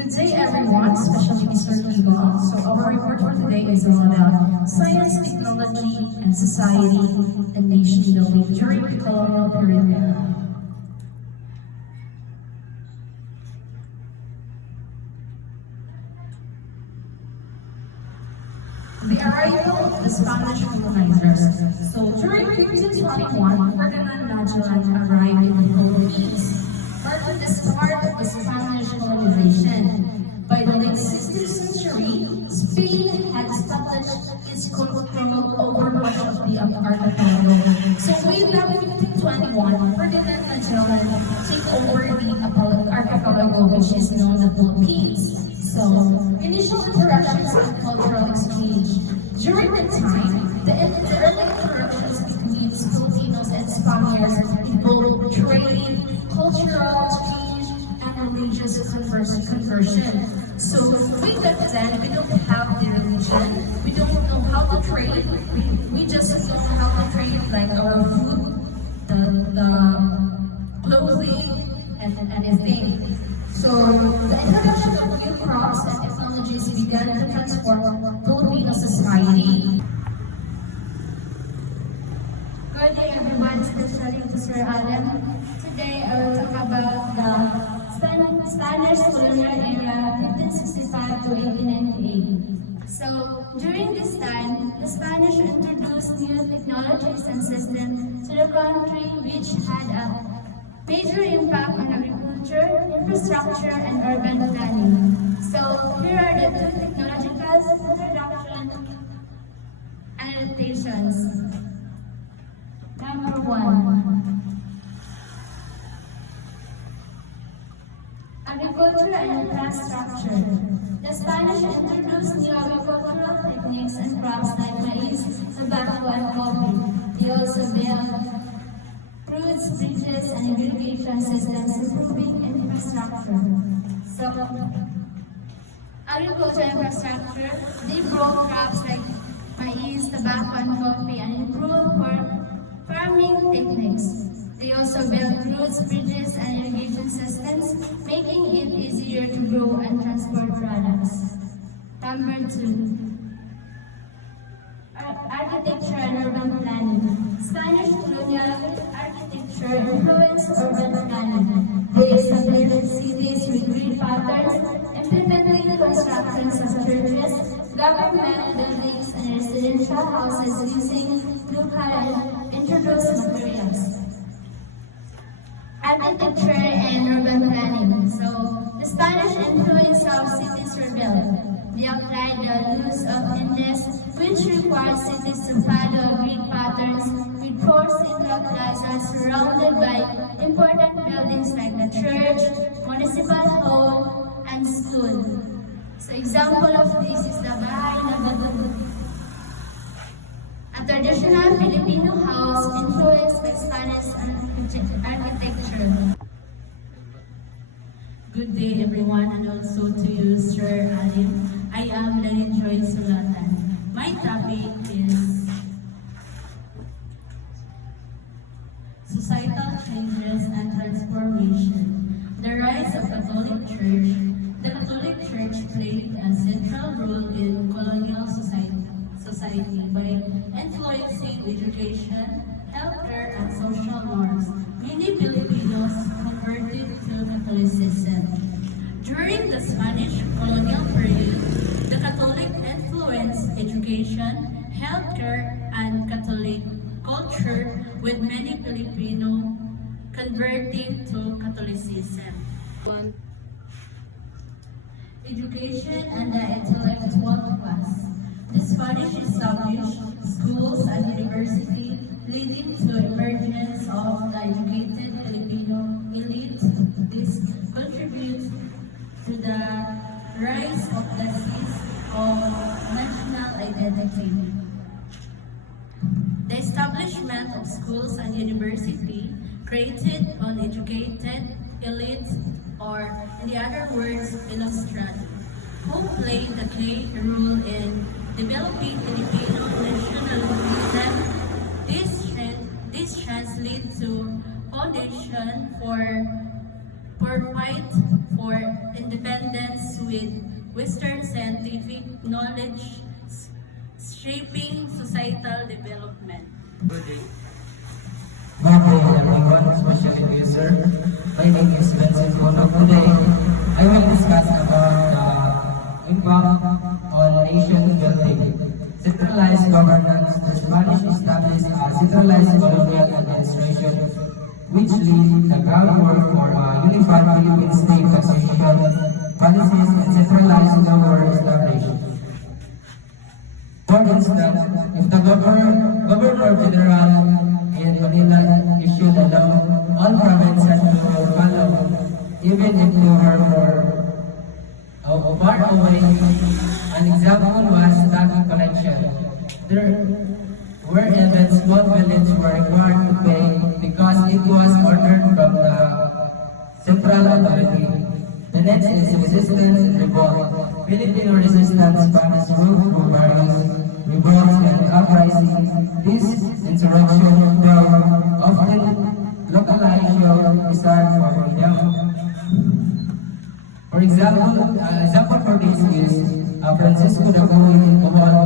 Good day everyone, especially Mr. Kiba. So our report for today is all about science, technology, and society and nation building during the colonial period. The arrival of the Spanish colonizers. So during 1521, Ferdinand Magellan arrived in the Philippines, marking the start of the Spanish colonization. By the late 16th century, Spain had established its control over much of the archipelago. So way back 1521, Ferdinand Magellan took over the archipelago, which is known as the Philippines. So, initial interactions and cultural exchange. During the time, the early interactions between Filipinos and Spaniards involved trade, cultural exchange, and religious conversion. So, way back then, we don't have the religion, we don't know how to trade, we just know how to trade like our food, the clothing, and anything. So, the introduction of new crops and technologies began to transform Filipino society. Good day everyone, especially to Sir Adam. Today I will talk about the Spanish colonial era 1565 to 1898. So, during this time, the Spanish introduced new technologies and systems to the country which had a major impact on agriculture, infrastructure, and urban planning. So, here are the two technological introduction and adaptations. Number 1. Agriculture and infrastructure. The Spanish introduced new agricultural techniques and crops like maize, tobacco, and coffee. They also built roads, bridges, and irrigation systems, improving infrastructure. So, agriculture infrastructure, they grow crops like maize, tobacco, and coffee, and improve farming techniques. They also build roads, bridges, and irrigation systems, making it easier to grow and transport products. Number 2. Architecture and urban planning. Spanish colonial architecture influenced urban planning. They established cities with grid patterns, implementing constructions of churches, government buildings, and residential houses using local and introduced materials. Architecture and urban planning. So, the Spanish influence of cities were built. They applied the use of indes, which requires cities to follow grid patterns with 4 single plazas surrounded by important buildings like the church, municipal hall, and school. So, example of this is the Bahay na Badugo, a traditional Filipino house influenced by Spanish architecture. Good day everyone, and also to you, Sir Alim. I am Larin Joy Sulatan. My topic is societal changes and transformation. The rise of Catholic Church. The Catholic Church played a central role in colonial society by influencing education, healthcare, and social norms. Many Filipinos converted to Catholicism. During the Spanish colonial period, the Catholic influenced education, healthcare, and Catholic culture, with many Filipino converting to Catholicism. Education and the intellectual class. The Spanish established schools and universities, leading to emergence of the educated Filipino elite. This contributes to the rise of the sense of national identity. The establishment of schools and universities created an educated elite, or in the other words, illustrati, who played the key role in developing Filipino nationalism. This translates to foundation for fight for independence with Western scientific knowledge shaping societal development. Good day. Good day, everyone, especially you, sir. My name is Vincent Bono. Today, I will discuss about the impact on nation building. Centralized governance. The Spanish established a centralized colonial administration, which laid the groundwork for a unified Philippine state constitution, policies, and centralized power establishment. For instance, if the Governor General in Manila issued a law, all provinces will follow, even if they were far away. An example was tax collection. There were even small villages were required to pay because it was ordered from the central authority. The next is resistance and revolt. Filipino resistance Spanish rule through various revolts and uprisings. This insurrection, though often localized, desire for freedom. For example for this is Francisco de Goya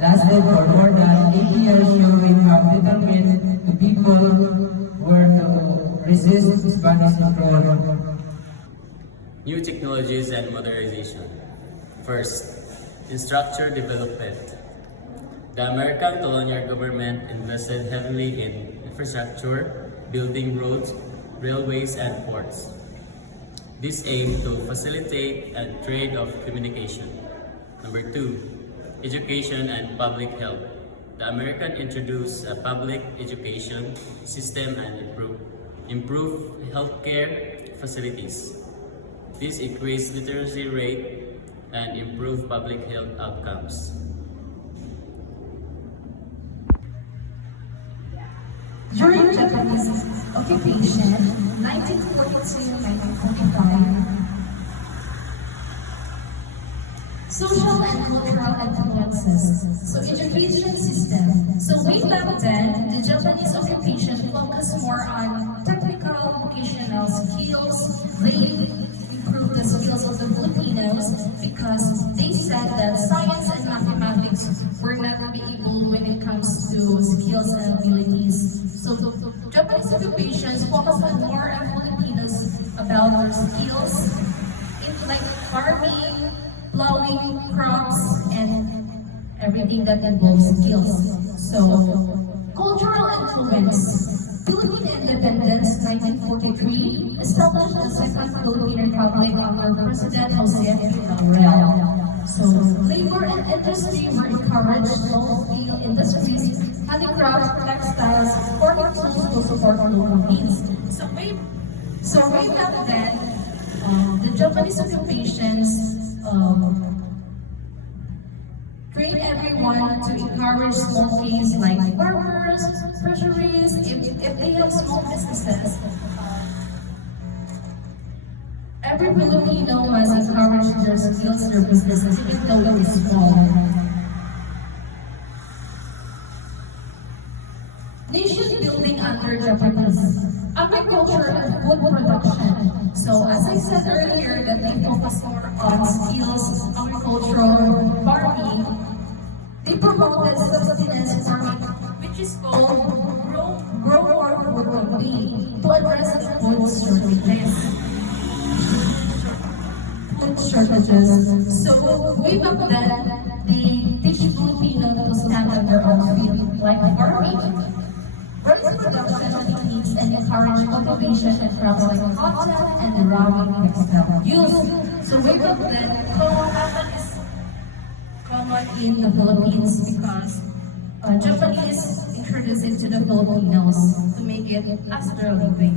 lasted for more than 80 years, showing how determined the people were to resist Spanish control. New technologies and modernization. First, infrastructure development. The American colonial government invested heavily in infrastructure, building roads, railways, and ports. This aimed to facilitate a trade of communication. Number two, education and public health. The American introduced a public education system and improved healthcare facilities. This increased literacy rate and improved public health outcomes. During Japanese occupation, 1942-1945, social and cultural influences. So education system. So way back then, the Japanese occupation focused more on technical vocational skills. They improved the skills of the Filipinos because they said that science and mathematics were not be able when it comes to skills and abilities. So the Japanese occupations focused on more on Filipinos about their skills in like farming, plowing, crops, and everything that involves skills. So cultural influence. Philippine independence, 1943, established the Second Philippine Republic under President Jose P. Laurel. So, labor and industry were encouraged, small-scale industries, handicraft, textiles, forming tools to support local needs. So way back then, the Japanese occupations train everyone to encourage small things like farmers, fisheries, if they have small businesses. Every Filipino must encourage their skills, their businesses, even though it is small. Nation building under Japanese. Agriculture and food production. So as I said earlier, that they focus more on skills, agricultural, farming. They promoted subsistence farming, which is called grow more food campaign to address the food shortages. So way back then, they teach Filipino to stand on their own feet, like farming, rice production techniques, and encourage cultivation and crops like cotton and ramen textile use. So way back then, cotton is common in the Philippines because Japanese introduced it to the Filipinos to make it as their living.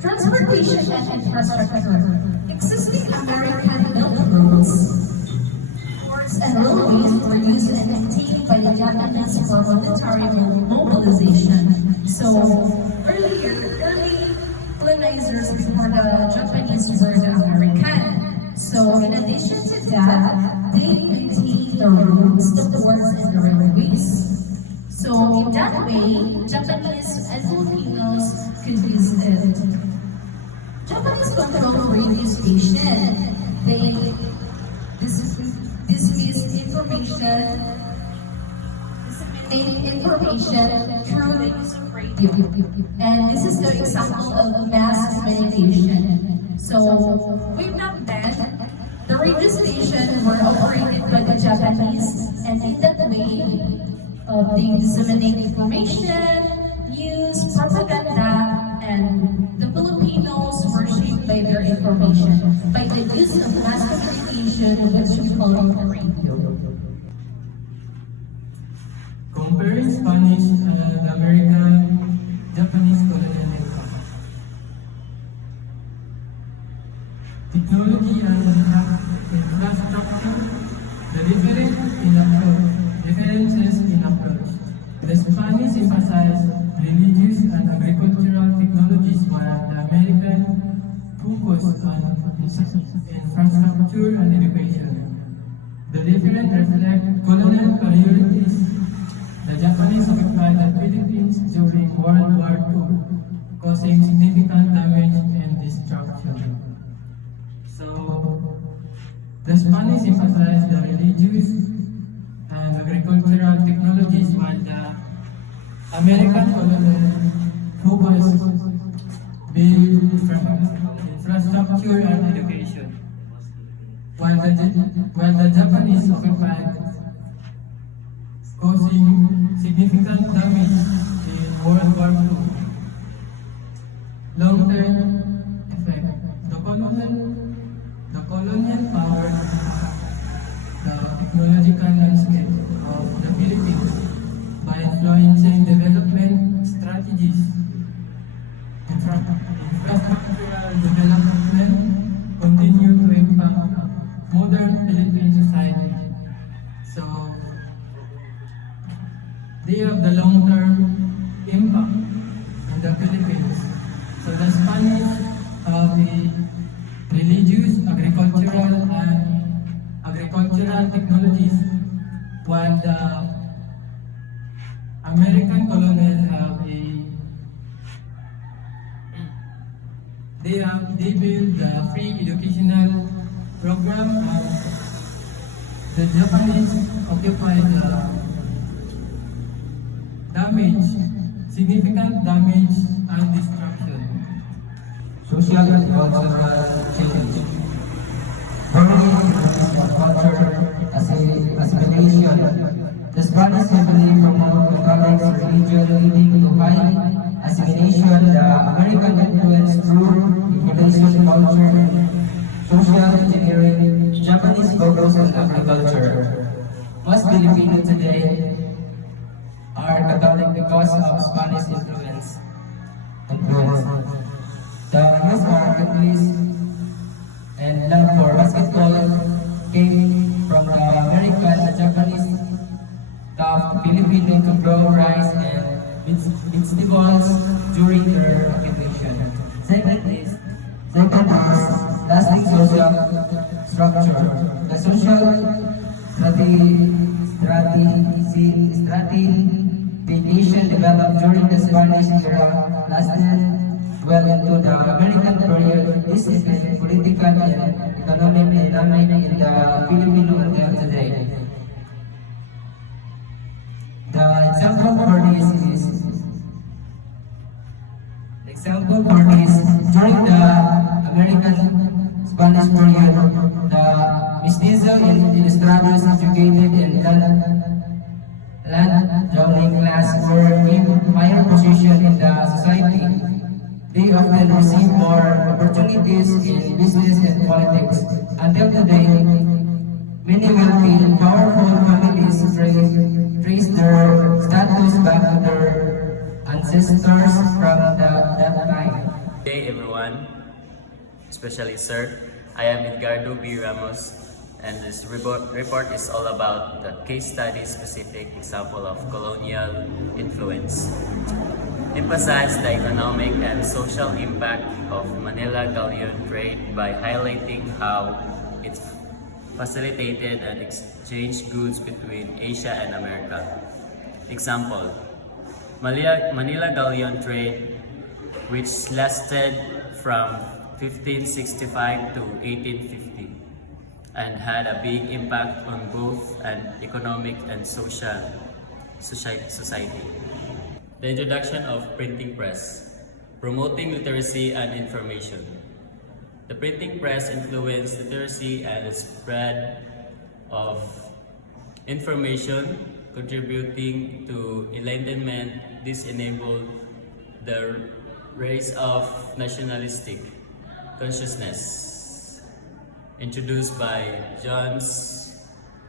Transportation and infrastructure. Existing American built roads, ports, and railways were used and maintained by the Japanese for military mobilization. So early colonizers before the Japanese were the American. So in addition to that, they maintained the roads, the ports, and the railways. So in that way, Japanese and Filipinos could visit. Japanese controlled radio station. They dismiss information, disseminate information through the use of radio. And this is the example of mass communication. So, way back then, the radio station were operated by the Japanese, and in that way, they disseminate information, news, propaganda, and the Filipinos were shaped by their information, by the use of mass communication, which we call radio. Comparing Spanish and American Japanese colonial impact. Technology and infrastructure, the differences in approach. The Spanish emphasized religious and agricultural technologies while the American focused on infrastructure and education. The different reflect colonial priorities. The Japanese occupied the Philippines during World War II, causing significant damage and destruction. So, the Spanish emphasized the religious and agricultural technologies while the American colonial focused build infrastructure and education. While the Japanese occupied, causing significant damage in World War II. Long-term effect. The colonial power, the technological landscape of the Philippines by influencing development strategies, infrastructural development continue to impact modern Philippine society. So, they have the long-term impact in the Philippines. So the Spanish have the religious, agricultural technologies, while the American colonial have they build the free educational program, and the Japanese occupy the significant damage and destruction. Social and cultural change. Growing culture assimilation. The Spanish heavily promote Catholic religion, leading to high assimilation. The American influence through population culture and social engineering. Japanese focus on agriculture. Most Filipinos today are Catholic because of Spanish influence. The US countries and love for basketball came from the American and Japanese taught Filipino to grow rice and vegetables during their occupation. Second is lasting social structure. The social stratification developed during the Spanish era lasted well into the American period. This is the political and economic dynamic in the Filipino until today. The example for this during the American Spanish period, the mestizo illustrados educated in land-owning class were in higher position in the society. They often receive more opportunities in business and politics. Until today, many wealthy and powerful families trace their status back to their ancestors from that time. Good day everyone, especially sir. I am Edgardo B. Ramos, and this report is all about the case study specific example of colonial influence. Emphasize the economic and social impact of Manila Galleon trade by highlighting how it facilitated and exchanged goods between Asia and America. Example, Manila Galleon trade, which lasted from 1565 to 1850 and had a big impact on both an economic and society. The introduction of printing press, promoting literacy and information. The printing press influenced literacy and the spread of information, contributing to enlightenment. This enabled the rise of nationalistic consciousness introduced by John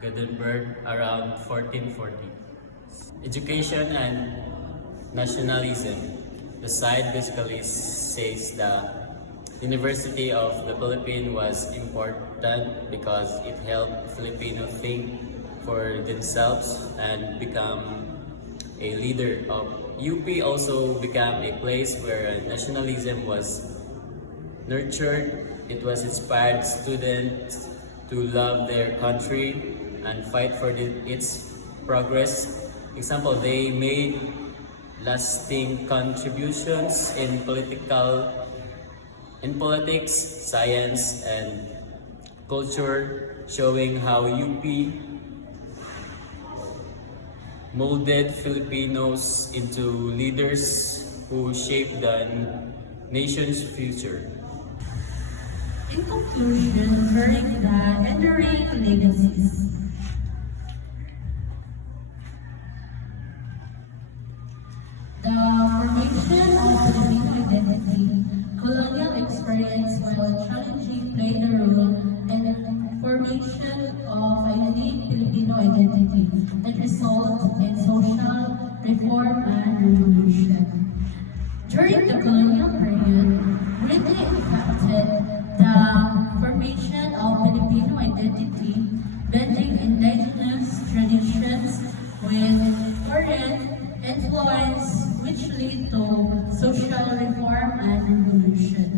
Gutenberg around 1440. Education and nationalism. The site basically says the University of the Philippines was important because it helped Filipino think for themselves and become a leader of UP. Also became a place where nationalism was nurtured. It was inspired students to love their country and fight for its progress. Example, they made lasting contributions in politics, science, and culture, showing how UP molded Filipinos into leaders who shaped the nation's future. In conclusion, during the enduring legacies. The formation of Filipino identity, colonial experience while challenging played a role in the formation of a unique Filipino identity that resulted in social reform and revolution. During the colonial period, greatly impacted the formation of Filipino identity, blending indigenous traditions with foreign influence, which lead to social reform and revolution.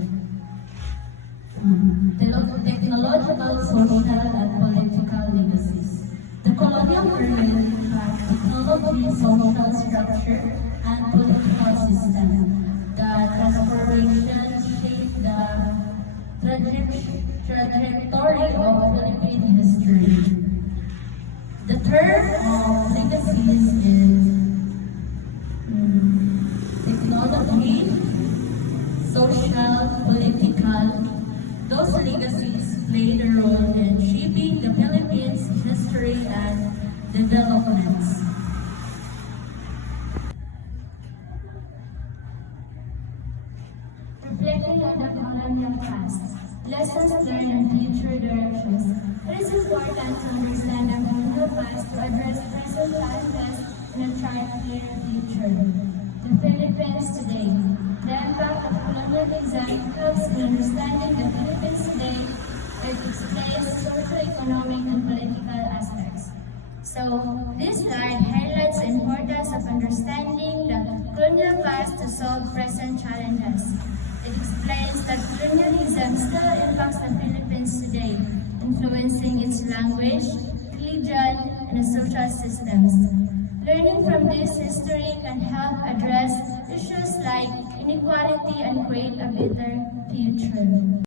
Technological, social, and political legacies. The colonial period had technology, social structure, and political system. The transformation shaped the trajectory of Philippine history. The term of legacies is technology, social, political. Those legacies played a role in shaping the Philippines' history and developments. Reflecting on the colonial past, lessons learned and future directions, it is important to understand the colonial past to address present challenges and chart a clear future. The Philippines today. The impact of colonialism helps in understanding the Philippines today. It explains socio-economic and political aspects. So, this slide highlights the importance of understanding the colonial past to solve present challenges. It explains that colonialism still impacts the Philippines today, influencing its language, religion, and social systems. Learning from this history can help address issues like inequality and create a better future.